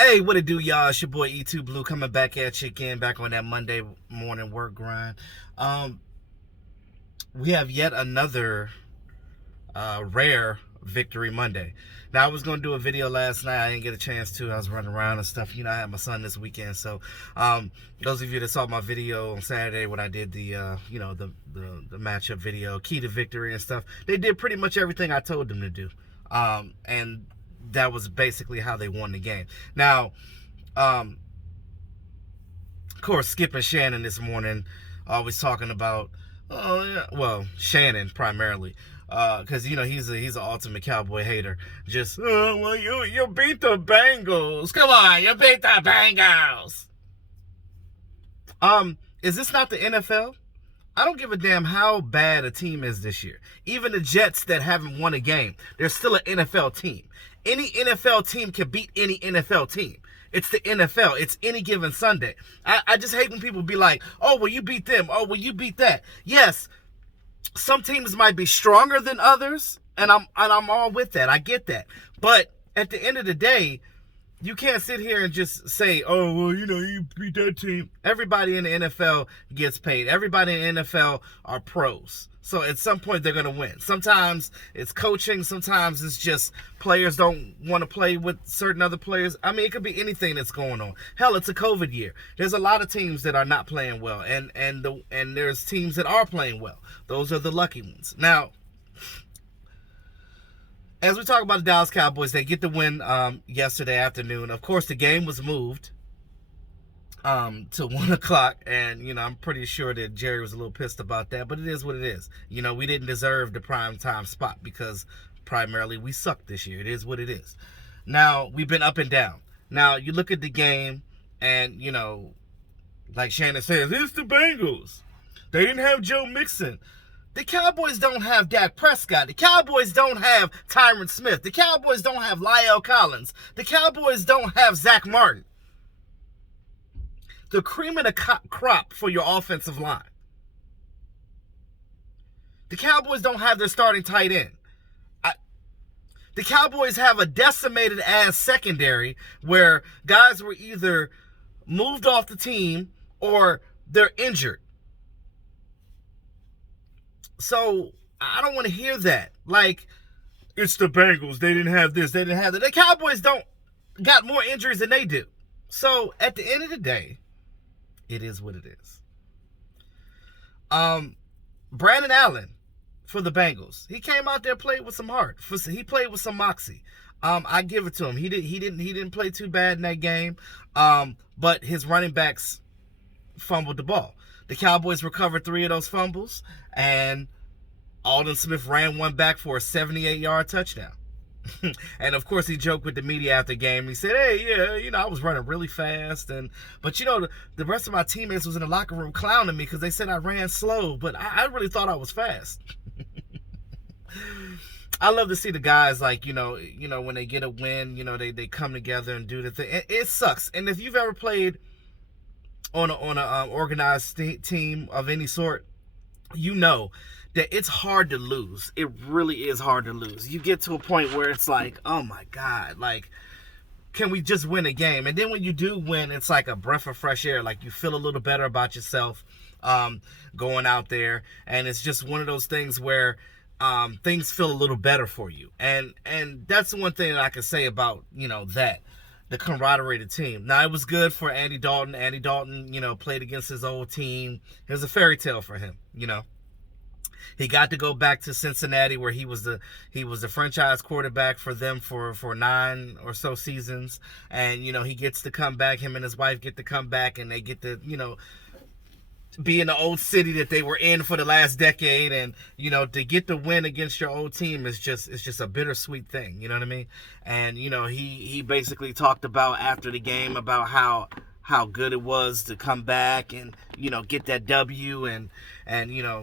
Hey, what it do, y'all? It's your boy E2 Blue coming back at you again, back on that Monday morning work grind. Um, we have yet another rare Victory Monday. Now, I was going to do a video last night. I didn't get a chance to. I was running around and stuff. I had my son this weekend. So, those of you that saw my video on Saturday when I did the matchup video, key to victory and stuff, they did pretty much everything I told them to do. And that was basically how they won the game. Now, of course, Skip and Shannon this morning always talking about, Shannon primarily, because he's an ultimate Cowboy hater. Just, well, you beat the Bengals. Come on, you beat the Bengals. Is this not the NFL? I don't give a damn how bad a team is this year. Even the Jets that haven't won a game, they're still an NFL team. Any NFL team can beat any NFL team. It's the NFL. It's any given Sunday. I just hate when people be like, oh, well, you beat them. Oh, well, you beat that. Yes, some teams might be stronger than others, and I'm all with that. I get that. But at the end of the day, you can't sit here and just say, oh, well, you beat that team. Everybody in the NFL gets paid. Everybody in the NFL are pros. So at some point, they're going to win. Sometimes it's coaching. Sometimes it's just players don't want to play with certain other players. I mean, it could be anything that's going on. Hell, it's a COVID year. There's a lot of teams that are not playing well, and there's teams that are playing well. Those are the lucky ones. Now, as we talk about the Dallas Cowboys, they get the win yesterday afternoon. Of course, the game was moved to 1 o'clock, and I'm pretty sure that Jerry was a little pissed about that, but it is what it is. We didn't deserve the prime time spot because primarily we sucked this year. It is what it is. Now, we've been up and down. Now, you look at the game, and like Shannon says, it's the Bengals. They didn't have Joe Mixon. The Cowboys don't have Dak Prescott. The Cowboys don't have Tyron Smith. The Cowboys don't have La'el Collins. The Cowboys don't have Zach Martin. The cream of the crop for your offensive line. The Cowboys don't have their starting tight end. The Cowboys have a decimated ass secondary where guys were either moved off the team or they're injured. So I don't want to hear that. Like, it's the Bengals. They didn't have this. They didn't have that. The Cowboys got more injuries than they do. So at the end of the day, it is what it is. Brandon Allen for the Bengals. He came out there, played with some heart. He played with some moxie. I give it to him. He didn't play too bad in that game. But his running backs fumbled the ball. The Cowboys recovered 3 of those fumbles, and Aldon Smith ran one back for a 78-yard touchdown. And of course, he joked with the media after the game. He said, hey, yeah, I was running really fast. But the rest of my teammates was in the locker room clowning me because they said I ran slow, but I really thought I was fast. I love to see the guys when they get a win, they come together and do the thing. It sucks. And if you've ever played on an organized team of any sort, that it's hard to lose. It really is hard to lose. You get to a point where it's like, oh my God, like, can we just win a game? And then when you do win, it's like a breath of fresh air. Like, you feel a little better about yourself going out there. And it's just one of those things where things feel a little better for you. And that's the one thing that I can say about, the camaraderie of the team. Now, it was good for Andy Dalton. Andy Dalton, played against his old team. It was a fairy tale for him, He got to go back to Cincinnati, where he was the franchise quarterback for them for 9 or so seasons. And, he gets to come back. Him and his wife get to come back, and they get to, be in the old city that they were in for the last decade. And, to get the win against your old team is just a bittersweet thing. You know what I mean? And, he basically talked about after the game about how good it was to come back and, get that W and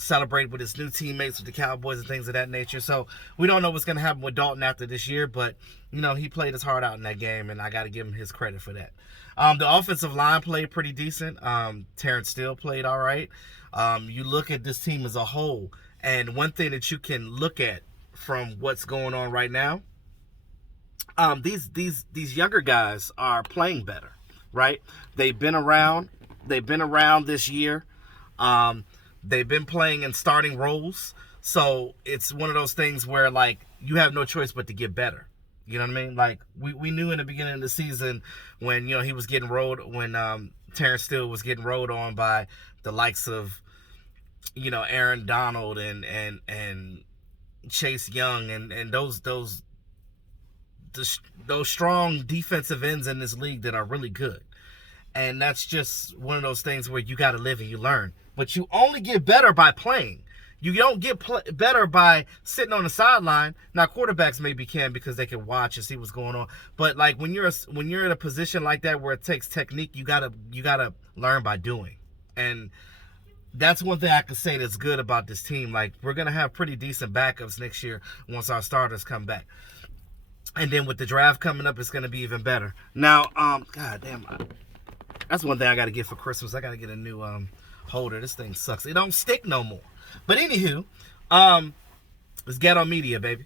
celebrate with his new teammates with the Cowboys and things of that nature. So we don't know what's going to happen with Dalton after this year, but, he played his heart out in that game, and I got to give him his credit for that. The offensive line played pretty decent. Terrence Steele played all right. You look at this team as a whole, and one thing that you can look at from what's going on right now, These younger guys are playing better, right? They've been around. They've been around this year. Um, they've been playing in starting roles. So it's one of those things where, like, you have no choice but to get better. You know what I mean? Like, we knew in the beginning of the season when, he was getting rolled, when Terrence Steele was getting rolled on by the likes of, Aaron Donald and Chase Young and those strong defensive ends in this league that are really good. And that's just one of those things where you got to live and you learn. But you only get better by playing. You don't get better by sitting on the sideline. Now, quarterbacks maybe can because they can watch and see what's going on. But like when you're in a position like that where it takes technique, you gotta learn by doing. And that's one thing I could say that's good about this team. Like, we're gonna have pretty decent backups next year once our starters come back. And then with the draft coming up, it's gonna be even better. Now, god damn, that's one thing I gotta get for Christmas. I gotta get a new holder. This thing sucks. It don't stick no more. But anywho, it's Ghetto Media, baby.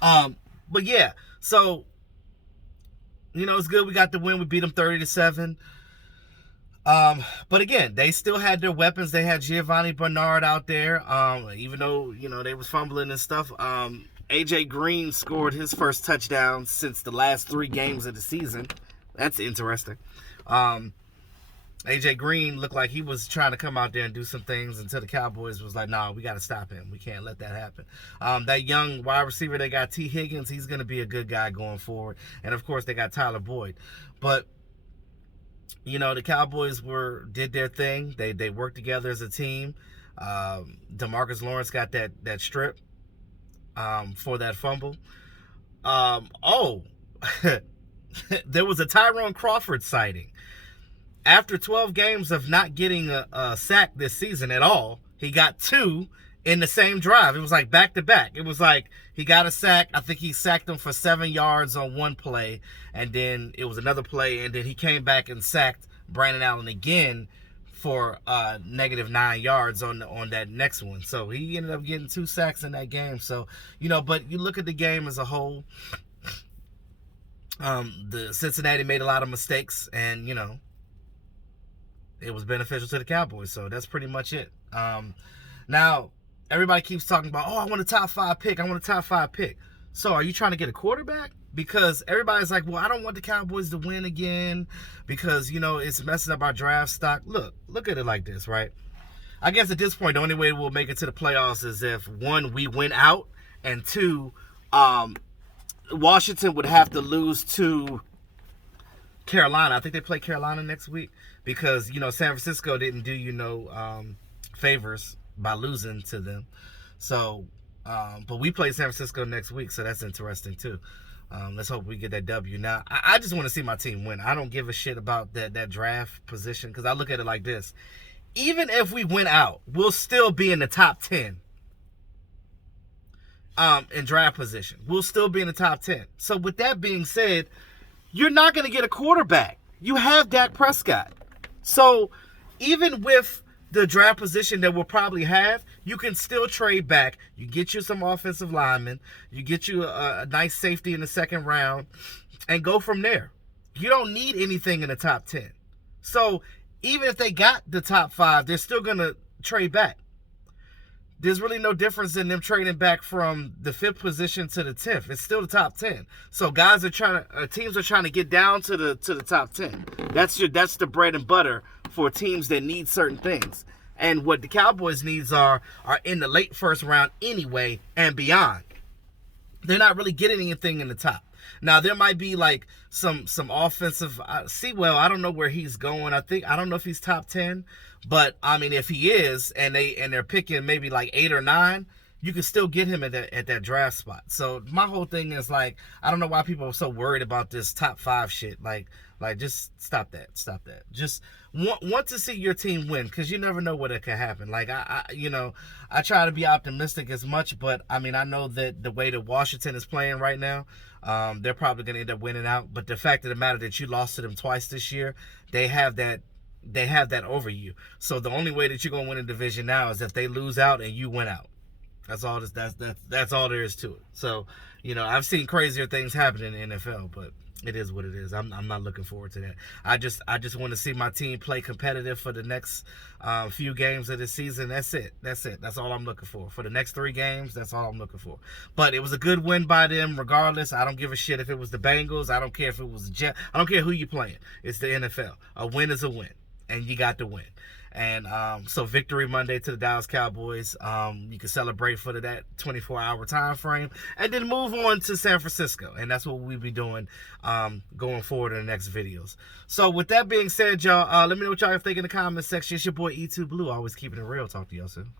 But yeah, so it's good. We got the win. We beat them 30-7. But again, they still had their weapons. They had Giovanni Bernard out there. Even though they was fumbling and stuff. AJ Green scored his first touchdown since the last 3 games of the season. That's interesting. AJ Green looked like he was trying to come out there and do some things until the Cowboys was like, nah, we got to stop him. We can't let that happen. That young wide receiver, they got T. Higgins. He's going to be a good guy going forward. And, of course, they got Tyler Boyd. But, the Cowboys did their thing. They worked together as a team. DeMarcus Lawrence got that strip for that fumble. There was a Tyrone Crawford sighting. After 12 games of not getting a sack this season at all, he got 2 in the same drive. It was like back-to-back. It was like he got a sack. I think he sacked him for 7 yards on one play, and then it was another play, and then he came back and sacked Brandon Allen again for -9 yards on that next one. So he ended up getting 2 sacks in that game. So, but you look at the game as a whole, the Cincinnati made a lot of mistakes, and, it was beneficial to the Cowboys. So that's pretty much it. Now, everybody keeps talking about, I want a top 5 pick. I want a top 5 pick. So are you trying to get a quarterback? Because everybody's like, well, I don't want the Cowboys to win again because, it's messing up our draft stock. Look at it like this, right? I guess at this point, the only way we'll make it to the playoffs is if, 1, we win out, and 2, Washington would have to lose to Carolina. I think they play Carolina next week because, San Francisco didn't do favors by losing to them. So, but we play San Francisco next week, so that's interesting too. Let's hope we get that W. Now, I just want to see my team win. I don't give a shit about that draft position because I look at it like this. Even if we win out, we'll still be in the top 10 in draft position. We'll still be in the top 10. So with that being said, you're not going to get a quarterback. You have Dak Prescott. So even with the draft position that we'll probably have, you can still trade back. You get you some offensive linemen. You get you a nice safety in the second round and go from there. You don't need anything in the top 10. So even if they got the top 5, they're still going to trade back. There's really no difference in them trading back from the 5th position to the 10th. It's still the top 10. So teams are trying to get down to the top 10. That's the bread and butter for teams that need certain things. And what the Cowboys needs are in the late first round anyway and beyond. They're not really getting anything in the top. Now there might be like some offensive. Sewell, I don't know where he's going. I don't know if he's top 10. But I mean, if he is, and they're picking maybe like 8 or 9, you can still get him at that draft spot. So my whole thing is like, I don't know why people are so worried about this top 5 shit. Like just stop that. Just want to see your team win because you never know what it could happen. Like I try to be optimistic as much, but I mean I know that the way that Washington is playing right now, they're probably going to end up winning out. But the fact of the matter that you lost to them twice this year, they have that over you. So the only way that you're going to win a division now is if they lose out and you win out. That's all. That's all there is to it. So, I've seen crazier things happen in the NFL, but it is what it is. I'm not looking forward to that. I just want to see my team play competitive for the next few games of this season. That's it. That's all I'm looking for the next 3 games. That's all I'm looking for. But it was a good win by them, regardless. I don't give a shit if it was the Bengals. I don't care if it was the Jets. I don't care who you playing. It's the NFL. A win is a win, and you got to win. And so victory Monday to the Dallas Cowboys. You can celebrate for that 24-hour time frame, and then move on to San Francisco. And that's what we'll be doing going forward in the next videos. So with that being said, y'all, let me know what y'all think in the comments section. It's your boy E2 Blue, always keeping it real. Talk to y'all soon.